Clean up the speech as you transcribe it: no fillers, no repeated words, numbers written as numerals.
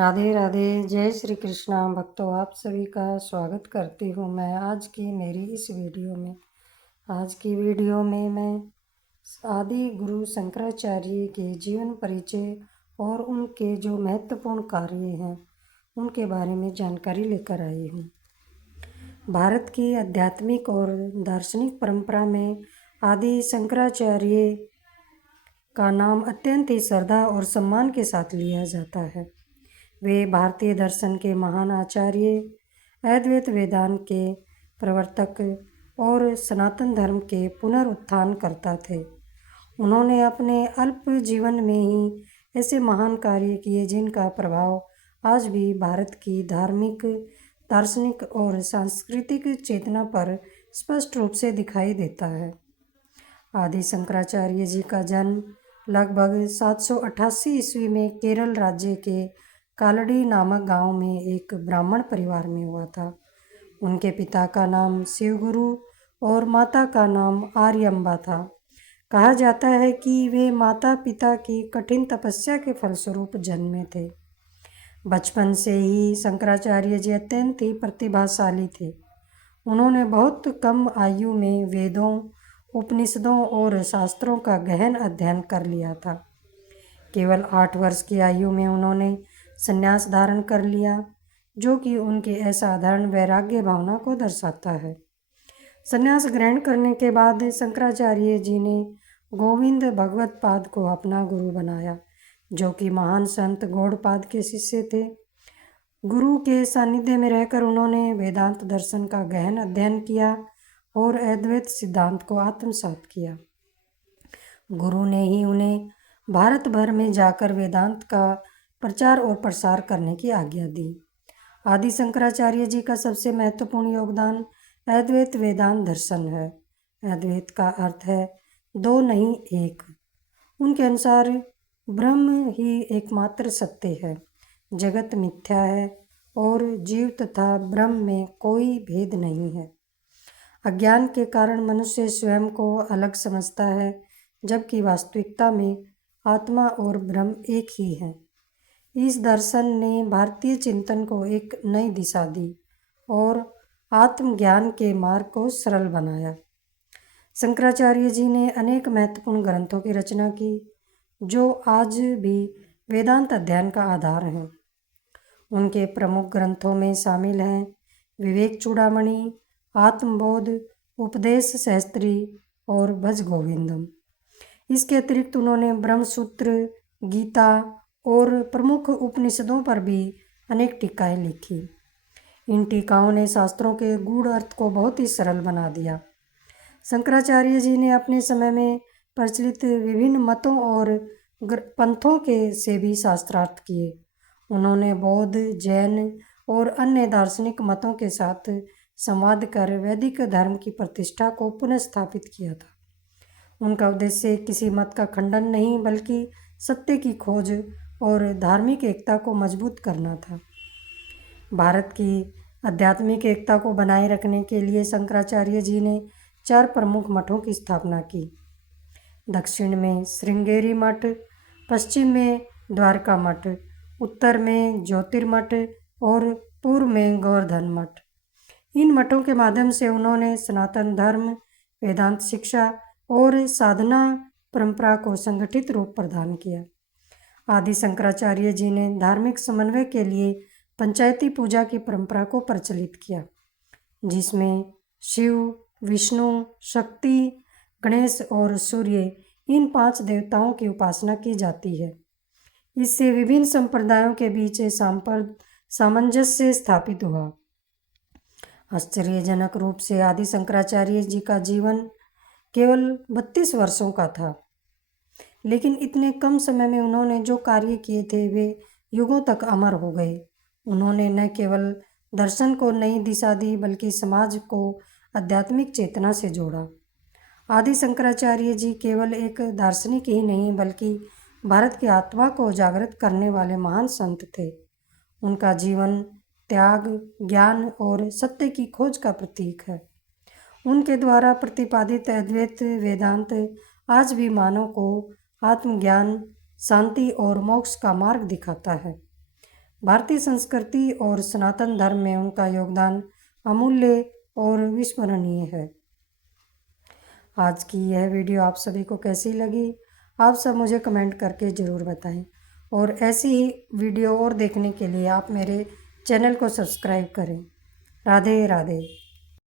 राधे राधे। जय श्री कृष्णा भक्तों, आप सभी का स्वागत करती हूँ मैं आज की मेरी इस वीडियो में। आज की वीडियो में मैं आदि गुरु शंकराचार्य के जीवन परिचय और उनके जो महत्वपूर्ण कार्य हैं उनके बारे में जानकारी लेकर आई हूँ। भारत की आध्यात्मिक और दार्शनिक परंपरा में आदि शंकराचार्य का नाम अत्यंत ही श्रद्धा और सम्मान के साथ लिया जाता है। वे भारतीय दर्शन के महान आचार्य, अद्वैत वेदांत के प्रवर्तक और सनातन धर्म के पुनरुत्थान करता थे। उन्होंने अपने अल्प जीवन में ही ऐसे महान कार्य किए जिनका प्रभाव आज भी भारत की धार्मिक, दार्शनिक और सांस्कृतिक चेतना पर स्पष्ट रूप से दिखाई देता है। आदि शंकराचार्य जी का जन्म लगभग 788 ईस्वी में केरल राज्य के कालड़ी नामक गांव में एक ब्राह्मण परिवार में हुआ था। उनके पिता का नाम शिवगुरु और माता का नाम आर्यम्बा था। कहा जाता है कि वे माता पिता की कठिन तपस्या के फलस्वरूप जन्मे थे। बचपन से ही शंकराचार्य जी अत्यंत ही प्रतिभाशाली थे। उन्होंने बहुत कम आयु में वेदों, उपनिषदों और शास्त्रों का गहन अध्ययन कर लिया था। केवल 8 वर्ष की आयु में उन्होंने संन्यास धारण कर लिया, जो कि उनकी असाधारण वैराग्य भावना को दर्शाता है। संन्यास ग्रहण करने के बाद शंकराचार्य जी ने गोविंद भगवत पाद को अपना गुरु बनाया, जो कि महान संत गौड़पाद के शिष्य थे। गुरु के सानिध्य में रहकर उन्होंने वेदांत दर्शन का गहन अध्ययन किया और अद्वैत सिद्धांत को आत्मसात किया। गुरु ने ही उन्हें भारत भर में जाकर वेदांत का प्रचार और प्रसार करने की आज्ञा दी। आदि शंकराचार्य जी का सबसे महत्वपूर्ण योगदान अद्वैत वेदांत दर्शन है। अद्वैत का अर्थ है दो नहीं एक। उनके अनुसार ब्रह्म ही एकमात्र सत्य है, जगत मिथ्या है और जीव तथा ब्रह्म में कोई भेद नहीं है। अज्ञान के कारण मनुष्य स्वयं को अलग समझता है, जबकि वास्तविकता में आत्मा और ब्रह्म एक ही है। इस दर्शन ने भारतीय चिंतन को एक नई दिशा दी और आत्मज्ञान के मार्ग को सरल बनाया। शंकराचार्य जी ने अनेक महत्वपूर्ण ग्रंथों की रचना की, जो आज भी वेदांत अध्ययन का आधार हैं। उनके प्रमुख ग्रंथों में शामिल हैं विवेक चूड़ामणि, आत्मबोध, उपदेश सहस्त्री और भज गोविंदम। इसके अतिरिक्त उन्होंने ब्रह्मसूत्र, गीता और प्रमुख उपनिषदों पर भी अनेक टीकाएँ लिखी। इन टीकाओं ने शास्त्रों के गूढ़ अर्थ को बहुत ही सरल बना दिया। शंकराचार्य जी ने अपने समय में प्रचलित विभिन्न मतों और पंथों के से भी शास्त्रार्थ किए। उन्होंने बौद्ध, जैन और अन्य दार्शनिक मतों के साथ संवाद कर वैदिक धर्म की प्रतिष्ठा को पुनः स्थापित किया था। उनका उद्देश्य किसी मत का खंडन नहीं, बल्कि सत्य की खोज और धार्मिक एकता को मजबूत करना था। भारत की आध्यात्मिक एकता को बनाए रखने के लिए शंकराचार्य जी ने 4 प्रमुख मठों की स्थापना की। दक्षिण में श्रृंगेरी मठ, पश्चिम में द्वारका मठ, उत्तर में ज्योतिर्मठ और पूर्व में गोवर्धन मठ। इन मठों के माध्यम से उन्होंने सनातन धर्म, वेदांत शिक्षा और साधना परंपरा को संगठित रूप प्रदान किया। आदि शंकराचार्य जी ने धार्मिक समन्वय के लिए पंचायती पूजा की परंपरा को प्रचलित किया, जिसमें शिव, विष्णु, शक्ति, गणेश और सूर्य इन 5 देवताओं की उपासना की जाती है। इससे विभिन्न संप्रदायों के बीच सामंजस्य स्थापित हुआ। आश्चर्यजनक रूप से आदि शंकराचार्य जी का जीवन केवल 32 वर्षों का था, लेकिन इतने कम समय में उन्होंने जो कार्य किए थे वे युगों तक अमर हो गए। उन्होंने न केवल दर्शन को नई दिशा दी, बल्कि समाज को आध्यात्मिक चेतना से जोड़ा। आदि शंकराचार्य जी केवल एक दार्शनिक ही नहीं, बल्कि भारत की आत्मा को जागृत करने वाले महान संत थे। उनका जीवन त्याग, ज्ञान और सत्य की खोज का प्रतीक है। उनके द्वारा प्रतिपादित अद्वैत वेदांत आज भी मानव को आत्मज्ञान, शांति और मोक्ष का मार्ग दिखाता है। भारतीय संस्कृति और सनातन धर्म में उनका योगदान अमूल्य और विस्मरणीय है। आज की यह वीडियो आप सभी को कैसी लगी, आप सब मुझे कमेंट करके ज़रूर बताएं और ऐसी ही वीडियो और देखने के लिए आप मेरे चैनल को सब्सक्राइब करें। राधे राधे।